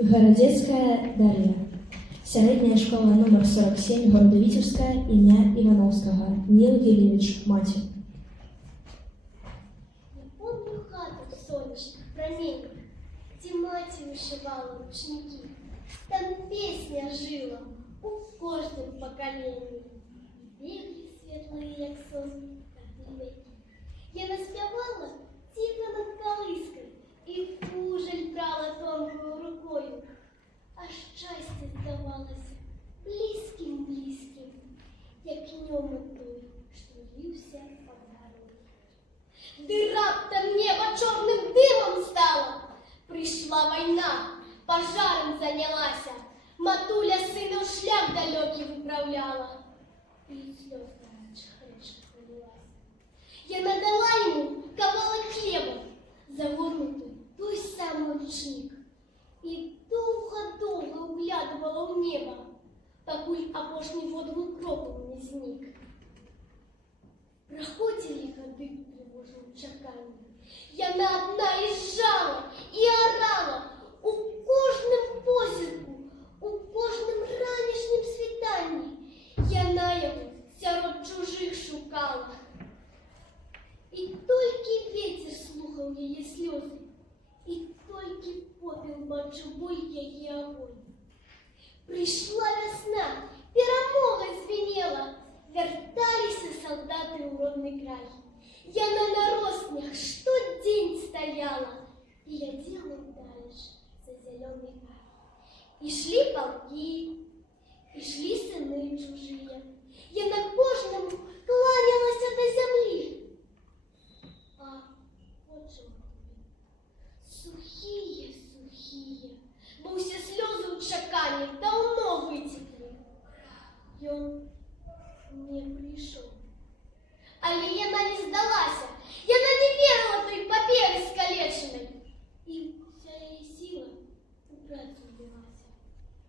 Гарадзецкая Дар'я. Сярэдняя школа нумар 47, Городовіцівська, ім'я Івановського. Ніл Єлєвич, маці. Не помню хату в сонячных променях, где мать вышивала ручники. Там песня жила у каждом поколении. Бегли светлые, як сон, картинки. Я наспевала тихо над колыской и кужель брала тонкую рукою. А счастье сдавалось близким, як днем той, что лился под горой. Ды раптом небо черным дымом стало. Пришла война, пожаром занялась. Матуля сыну шлях далекий выправляла. И слез на речках пролилась. Я надала ему ковалок хлеба, завернутый той самый ручник. И долго углядывала в небо, покуль апошний водным кропом не зник. Проходили годы тревожным чаканьем. Яна одна езжала и орала у кожным позірку, у кожным ранішнім світанні. Яна його сярод чужих шукала. И толькі ветер слухал яе слезы, и толькі попел бачыў боль яе огонь. Пришла весна, перемога звенела, вертались солдаты в родный край. Я на нароснях что день стояла, и глядела дальше за зеленый край. И шли полки, и шли сыны чужие. Я на кожному кланялась до земли. А вот же сухие, бо все слезы у чакані давно вытекли. И он не пришел. Але яна не сдалась. Яна не верила той победы скалеченной. И вся ее сила у працы убилась.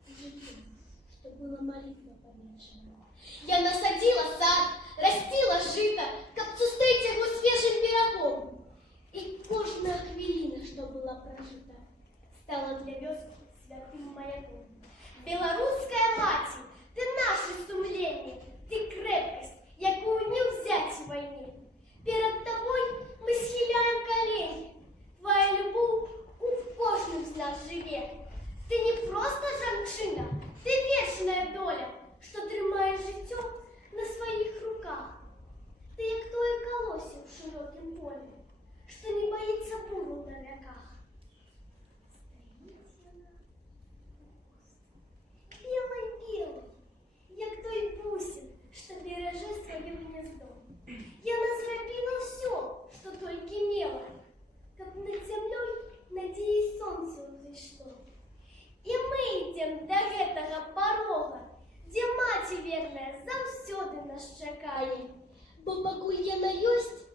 Житьем, что было молитва помечена. Я насадила сад, растила жито, как встретить его свежим пирогом. И кожная хвилина, что была прожита, стала для вёски святым маяком. Белорусская мать, ты наше сумление, ты крепость, якую не взять в войне. Перед тобой мы схиляем колени. Твоя любовь у кожным з нас живе. Ты не просто жанчина, ты вечная доля, что тримає життя на своих руках. Ты як тое колосье в широком поле, что не боится буру на веках. Белый, як той бусин, что береже свое гнездо. Я зробила все, что только имела, как над землей надеюсь солнце взошло. И мы идем до этого порога, где мать верная завсёды нас чакає. Бо покуль яна ёсць,